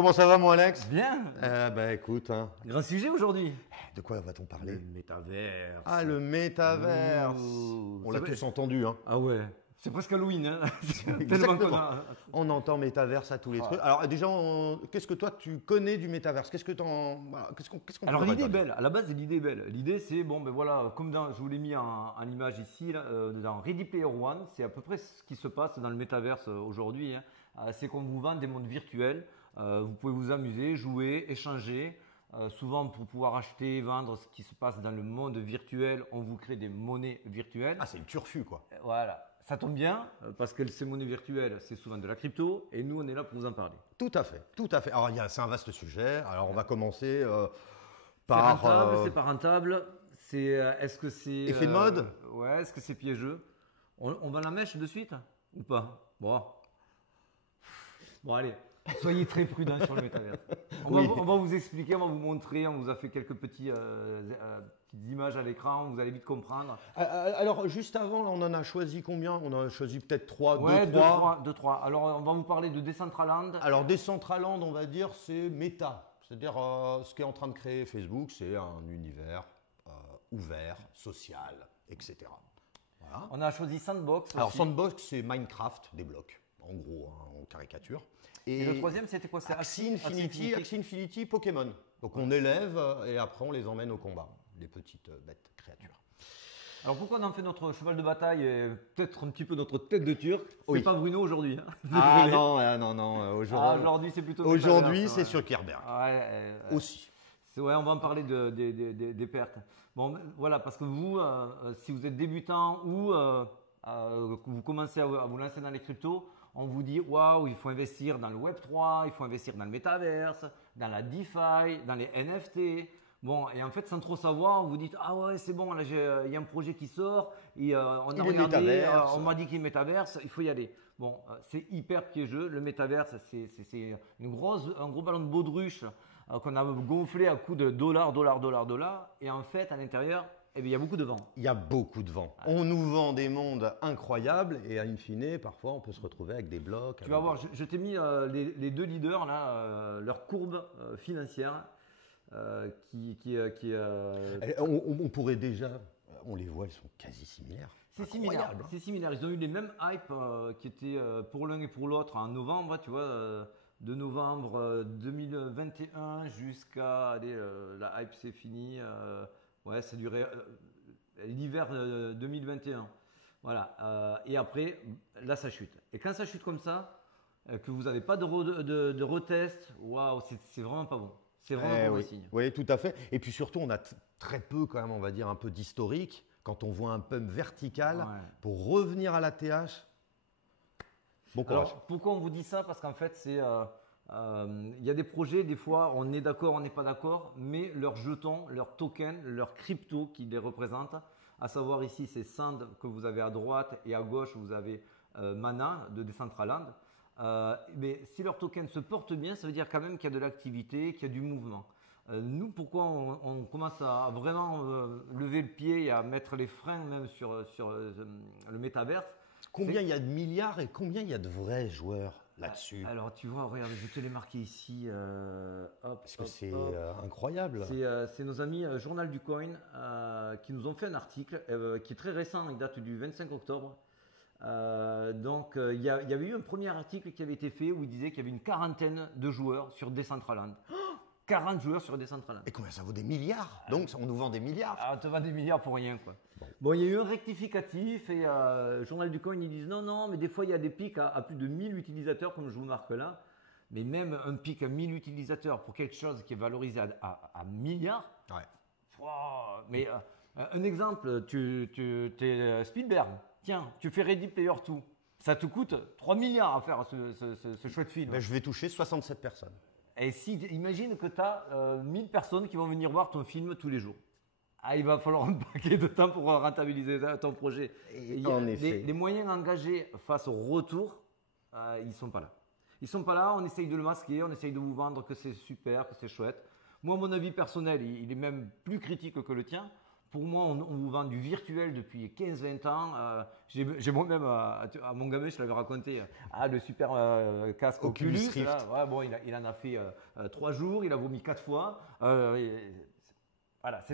Comment ça va, mon Alex? Bien. Bah écoute, hein, Grand sujet aujourd'hui. de quoi va-t-on parler? Le métaverse. Ah, le métaverse. Ouh, On l'a c'est vrai. tous entendu, hein. Ah ouais. C'est presque Halloween, hein. Tellement qu'on Exactement. a. On entend métaverse à tous les Ah. trucs. Alors déjà, qu'est-ce que toi tu connais du métaverse? Voilà, qu'est-ce qu'on Alors pourrait l'idée est dire? belle. À la base, l'idée est belle. L'idée, c'est bon, ben voilà, comme je vous l'ai mis en image ici, là, dans Ready Player One, c'est à peu près ce qui se passe dans le métaverse aujourd'hui, hein. C'est qu'on vous vend des mondes virtuels. Vous pouvez vous amuser, jouer, échanger. Souvent, pour pouvoir acheter, vendre ce qui se passe dans le monde virtuel, on vous crée des monnaies virtuelles. Ah, c'est le turfu, quoi. Voilà, ça tombe bien parce que ces monnaies virtuelles, c'est souvent de la crypto et nous, on est là pour vous en parler. Tout à fait, tout à fait. Alors, c'est un vaste sujet. Alors, on va commencer C'est par rentable, c'est pas rentable. Est-ce que c'est effet de mode. Ouais, est-ce que c'est piégeux? On va la mèche de suite ou pas? Bon, allez, soyez très prudents sur le métavers. Oui. On va vous expliquer, on va vous montrer, on vous a fait quelques petites images à l'écran, vous allez vite comprendre. Alors, juste avant, là, on en a choisi combien? On en a choisi peut-être trois, Ouais, deux, trois. deux, trois. Alors, on va vous parler de Decentraland. Alors, Decentraland, on va dire, c'est méta. C'est-à-dire, ce qu'est en train de créer Facebook, c'est un univers ouvert, social, etc. Voilà. On a choisi Sandbox Alors, aussi. Sandbox, c'est Minecraft, des blocs, en gros, hein, en caricature. Et le troisième, c'était quoi? C'est Axie Infinity, Pokémon. Donc, on élève et après, on les emmène au combat, les petites bêtes créatures. Alors pourquoi on en fait notre cheval de bataille et peut-être un petit peu notre tête de turc? Oui. C'est pas Bruno aujourd'hui, hein. Ah Désolé. non, Aujourd'hui c'est plutôt aujourd'hui, métaverse, c'est ouais. sur Kerberg. Aussi. Ouais, on va en parler des pertes. Bon, voilà, parce que vous, si vous êtes débutant ou que vous commencez à vous lancer dans les cryptos, on vous dit waouh, il faut investir dans le Web3, il faut investir dans le métaverse, dans la DeFi, dans les NFT. Bon, et en fait, sans trop savoir, vous dites ah ouais, c'est bon, là, il y a un projet qui sort, et on a regardé, métaverse. on m'a dit qu'il y a métaverse, il faut y aller. Bon, c'est hyper piégeux. Le métaverse, c'est un gros ballon de baudruche qu'on a gonflé à coups de dollars. Et en fait, à l'intérieur, eh bien, il y a beaucoup de vent. Il y a beaucoup de vent. On nous vend des mondes incroyables et in fine, parfois, on peut se retrouver avec des blocs. Tu vas voir, je t'ai mis les deux leaders, là, leur courbe financière. On pourrait déjà, on les voit, elles sont quasi similaires. C'est similaire. Incroyable. C'est similaire. Ils ont eu les mêmes hypes qui étaient pour l'un et pour l'autre en novembre, tu vois, de novembre 2021 jusqu'à la hype c'est fini. Ouais, ça durait l'hiver 2021. Voilà. Et après, là, ça chute. Et quand ça chute comme ça, que vous n'avez pas de retest, waouh, c'est vraiment pas bon. C'est vraiment pas bon oui. signe. Oui, tout à fait. Et puis surtout, on a très peu, quand même, on va dire, un peu d'historique. Quand on voit un pump vertical, Ouais. pour revenir à la TH, bon courage. Alors, pourquoi on vous dit ça? Parce qu'en fait, il y a des projets, des fois, on est d'accord, on n'est pas d'accord, mais leurs jetons, leurs tokens, leurs cryptos qui les représentent, à savoir ici, c'est Sand que vous avez à droite et à gauche, vous avez Mana de Decentraland. Mais si leurs tokens se portent bien, ça veut dire quand même qu'il y a de l'activité, qu'il y a du mouvement. Nous, pourquoi on commence à vraiment lever le pied et à mettre les freins même sur le métaverse? Combien il y a de milliards et combien il y a de vrais joueurs là-dessus? Alors, tu vois, regarde, je te l'ai marqué ici. Parce que c'est incroyable. C'est nos amis Journal du Coin qui nous ont fait un article qui est très récent, il date du 25 octobre. Il y avait eu un premier article qui avait été fait où il disait qu'il y avait une quarantaine de joueurs sur Decentraland. 40 joueurs sur Decentraland. Et combien ça vaut des milliards? Donc, on nous vend des milliards. Ah, on te vend des milliards pour rien, quoi. Bon, il y a eu un rectificatif et Journal du Coin, ils disent non, mais des fois, il y a des pics à plus de 1000 utilisateurs, comme je vous marque là. Mais même un pic à 1000 utilisateurs pour quelque chose qui est valorisé à milliards. Ouais. Wow. Mais un exemple, tu es Spielberg. Tiens, tu fais Ready Player 2. Ça te coûte 3 milliards à faire ce chouette film. Ben, je vais toucher 67 personnes. Et si, imagine que tu as 1000 personnes qui vont venir voir ton film tous les jours. Ah, il va falloir un paquet de temps pour rentabiliser ton projet. En effet. Les moyens engagés face au retour, ils sont pas là. Ils sont pas là, on essaye de le masquer, on essaye de vous vendre que c'est super, que c'est chouette. Moi, mon avis personnel, il est même plus critique que le tien. pour moi, on vous vend du virtuel depuis 15-20 ans. J'ai moi-même, à mon gamin, je l'avais raconté, le super casque Oculus Rift. Là. Ouais, bon, il en a fait 3 jours, il a vomi 4 fois. Voilà,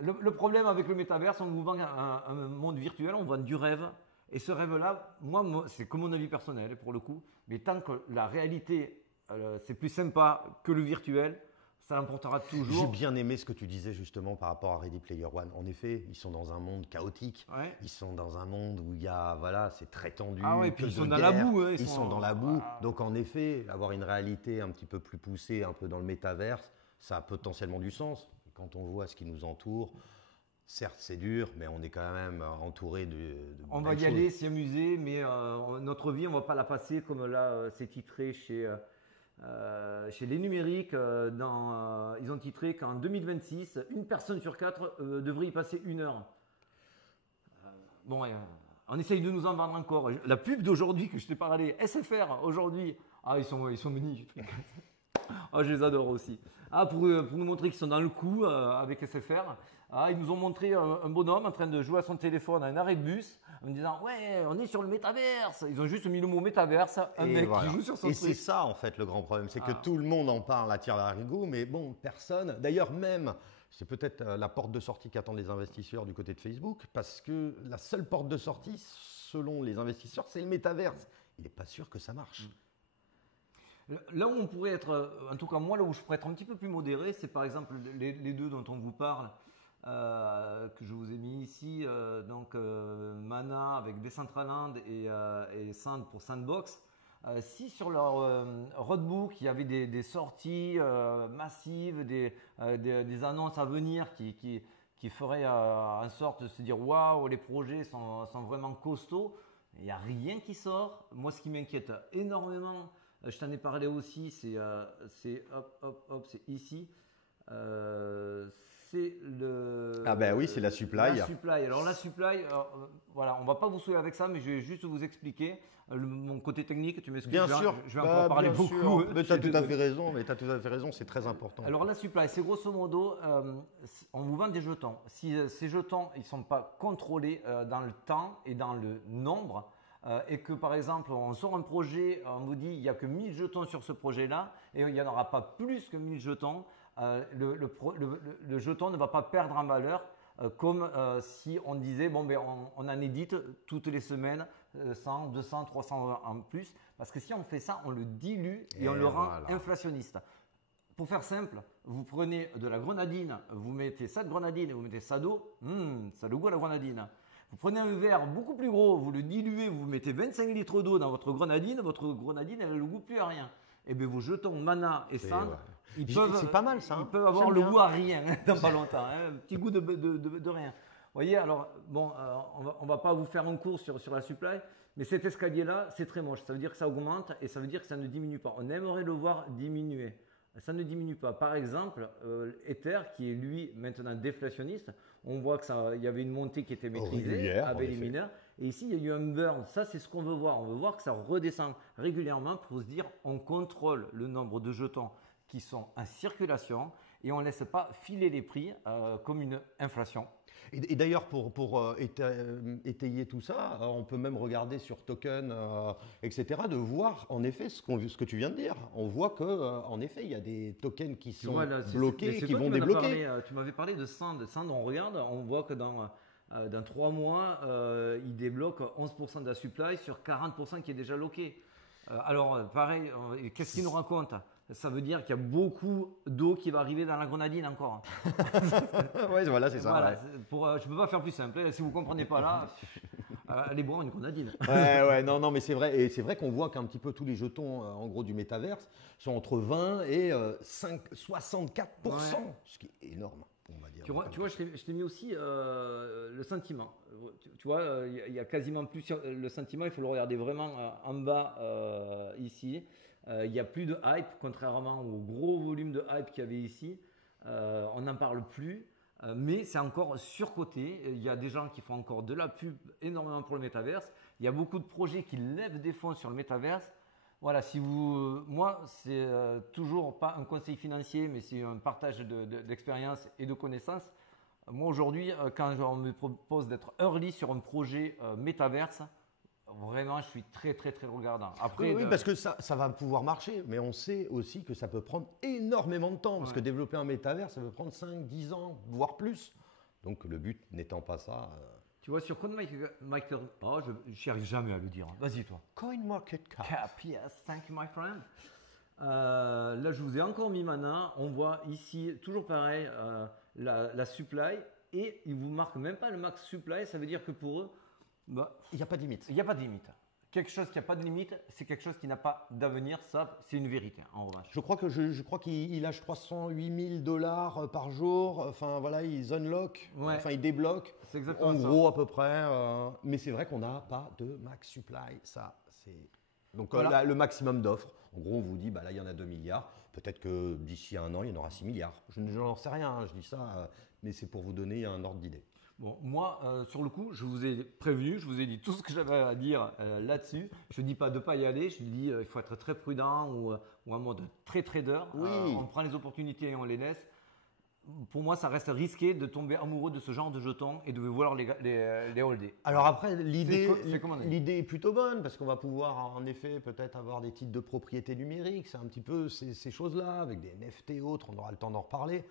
le problème avec le métaverse, on vous vend un monde virtuel, on vend du rêve. Et ce rêve-là, moi c'est comme mon avis personnel pour le coup, mais tant que la réalité, c'est plus sympa que le virtuel, ça l'emportera toujours. J'ai bien aimé ce que tu disais justement par rapport à Ready Player One. En effet, ils sont dans un monde chaotique. Ouais. Ils sont dans un monde où il y a, c'est très tendu. Ah ouais, puis ils sont dans guerre. la boue. Hein, ils sont dans la boue. Voilà. Donc en effet, avoir une réalité un petit peu plus poussée, un peu dans le métaverse, ça a potentiellement du sens. Quand on voit ce qui nous entoure, certes c'est dur, mais on est quand même entouré de on va y aller, s'y amuser, mais notre vie, on ne va pas la passer comme là, c'est titré chez les numériques. Ils ont titré qu'en 2026, une personne sur 4 devrait y passer 1 heure. On essaye de nous en vendre encore. La pub d'aujourd'hui que je t'ai parlé, SFR, aujourd'hui, ils sont magnifiques. Je les adore aussi. Pour nous montrer qu'ils sont dans le coup avec SFR. Ils nous ont montré un bonhomme en train de jouer à son téléphone à un arrêt de bus en me disant ouais, on est sur le métaverse. Ils ont juste mis le mot métaverse, un mec qui joue sur son truc. Et truc. c'est ça en fait le grand problème, c'est que tout le monde en parle à tire-larigot, mais bon, personne. D'ailleurs même, c'est peut-être la porte de sortie qu'attendent les investisseurs du côté de Facebook, parce que la seule porte de sortie, selon les investisseurs, c'est le métaverse. Il n'est pas sûr que ça marche. Là où on pourrait être, en tout cas moi, là où je pourrais être un petit peu plus modéré, c'est par exemple les deux dont on vous parle, que je vous ai mis ici, Mana avec Decentraland et Sand pour Sandbox. Si sur leur roadbook il y avait des sorties massives, des annonces à venir qui feraient en sorte de se dire waouh, les projets sont vraiment costauds, il n'y a rien qui sort. Moi, ce qui m'inquiète énormément, je t'en ai parlé aussi, c'est ici. C'est le. C'est la supply. La supply. Alors la supply, voilà, on va pas vous saouler avec ça, mais je vais juste vous expliquer mon côté technique. Tu m'excuses. Bien sûr. Je vais encore parler beaucoup. Mais tu as tout à fait raison. C'est très important. Alors la supply, c'est grosso modo, on vous vend des jetons. Si ces jetons, ils sont pas contrôlés dans le temps et dans le nombre. Et que par exemple on sort un projet, on vous dit il n'y a que 1000 jetons sur ce projet-là et il n'y en aura pas plus que 1000 jetons, le jeton ne va pas perdre en valeur comme si on disait on en édite toutes les semaines 100, 200, 300 en plus, parce que si on fait ça on le dilue et on le rend inflationniste. Pour faire simple, vous prenez de la grenadine, vous mettez ça de grenadine et vous mettez ça d'eau, ça a le goût à la grenadine. Vous prenez un verre beaucoup plus gros, vous le diluez, vous mettez 25 litres d'eau dans votre grenadine elle a le goût plus à rien. Et bien vos jetons Mana et Sand, c'est pas mal ça. Ils peuvent avoir le goût à rien dans pas longtemps, un petit goût de rien. Vous voyez, alors on va pas vous faire un cours sur la supply, mais cet escalier-là, c'est très moche. Ça veut dire que ça augmente et ça veut dire que ça ne diminue pas. On aimerait le voir diminuer. Ça ne diminue pas. Par exemple, Ether, qui est lui maintenant déflationniste, on voit qu'il y avait une montée qui était maîtrisée avec les mineurs. Et ici, il y a eu un burn. Ça, c'est ce qu'on veut voir. On veut voir que ça redescend régulièrement pour se dire on contrôle le nombre de jetons qui sont en circulation et on ne laisse pas filer les prix comme une inflation. Et d'ailleurs, pour étayer tout ça, on peut même regarder sur token, etc., de voir en effet ce que tu viens de dire. On voit qu'en effet, il y a des tokens qui sont bloqués, qui vont débloquer. Tu m'avais parlé de Sand. Sand, on regarde, on voit que dans 3 mois, il débloque 11% de la supply sur 40% qui est déjà loqué. Alors, pareil, qu'est-ce qu'il nous raconte ? Ça veut dire qu'il y a beaucoup d'eau qui va arriver dans la grenadine encore. Ouais, voilà, c'est ça. Voilà, je ne peux pas faire plus simple. Si vous ne comprenez pas là, allez boire une grenadine. Non, mais c'est vrai. Et c'est vrai qu'on voit qu'un petit peu tous les jetons, en gros, du métaverse sont entre 20 et 64%, ce qui est énorme. On va dire. Tu vois, je t'ai mis aussi le sentiment. Tu vois, il y a quasiment plus. Le sentiment, il faut le regarder vraiment en bas ici. Il n'y a plus de hype, contrairement au gros volume de hype qu'il y avait ici. On n'en parle plus, mais c'est encore surcoté. Il y a des gens qui font encore de la pub énormément pour le métaverse. Il y a beaucoup de projets qui lèvent des fonds sur le métaverse. Voilà, moi, c'est toujours pas un conseil financier, mais c'est un partage d'expérience et de connaissances. Moi aujourd'hui, quand on me propose d'être early sur un projet métaverse, vraiment, je suis très regardant. Après, Oui, parce que ça va pouvoir marcher, mais on sait aussi que ça peut prendre énormément de temps, parce que développer un métavers, ça peut prendre 5, 10 ans, voire plus. Donc le but n'étant pas ça. Tu vois, sur CoinMarketCap, oh, je n'y arrive jamais à le dire. Vas-y, toi. CoinMarketCap. Yes, thank you, my friend. Là, je vous ai encore mis mana. On voit ici, toujours pareil, la supply. Et ils ne vous marquent même pas le max supply. Ça veut dire que pour eux, bah, Il n'y a pas de limite. il n'y a pas de limite. Quelque chose qui n'a pas de limite, c'est quelque chose qui n'a pas d'avenir. Ça, c'est une vérité, en revanche. Je crois qu'il lâche 308 000 $ par jour. Enfin voilà, ils unlock, Ouais. enfin ils débloquent. C'est exactement En ça. gros à peu près. Mais c'est vrai qu'on n'a pas de max supply. Ça, c'est donc Voilà. là, le maximum d'offres. En gros, on vous dit, bah là il y en a 2 milliards. Peut-être que d'ici un an, il y en aura 6 milliards. Je n'en sais rien. Hein, je dis ça, mais c'est pour vous donner un ordre d'idée. Bon, moi, sur le coup, je vous ai prévenu, je vous ai dit tout ce que j'avais à dire là-dessus. Je ne dis pas de ne pas y aller, je dis il faut être très prudent ou en mode très trader. Oui. On prend les opportunités et on les laisse. Pour moi, ça reste risqué de tomber amoureux de ce genre de jetons et de vouloir les holder. Alors après, l'idée c'est comme on dit. l'idée est plutôt bonne parce qu'on va pouvoir en effet peut-être avoir des titres de propriété numérique. C'est un petit peu ces choses-là avec des NFT et autres. On aura le temps d'en reparler.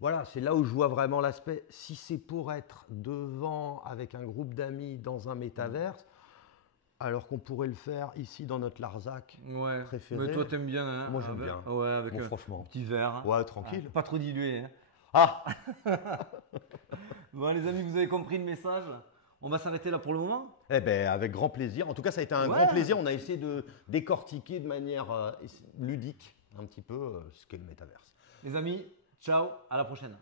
Voilà, c'est là où je vois vraiment l'aspect. Si c'est pour être devant avec un groupe d'amis dans un métaverse, alors qu'on pourrait le faire ici dans notre Larzac Ouais, préféré. mais toi, t'aimes bien. Hein, Moi, j'aime avec- bien. Ouais, avec Bon, un franchement. petit verre. Hein. Ouais, tranquille. Pas trop dilué. Hein. Ah, Bon, les amis, vous avez compris le message. On va s'arrêter là pour le moment. eh ben, avec grand plaisir. En tout cas, ça a été un Ouais. grand plaisir. On a essayé de décortiquer de manière ludique un petit peu ce qu'est le métaverse. Les amis, ciao, à la prochaine.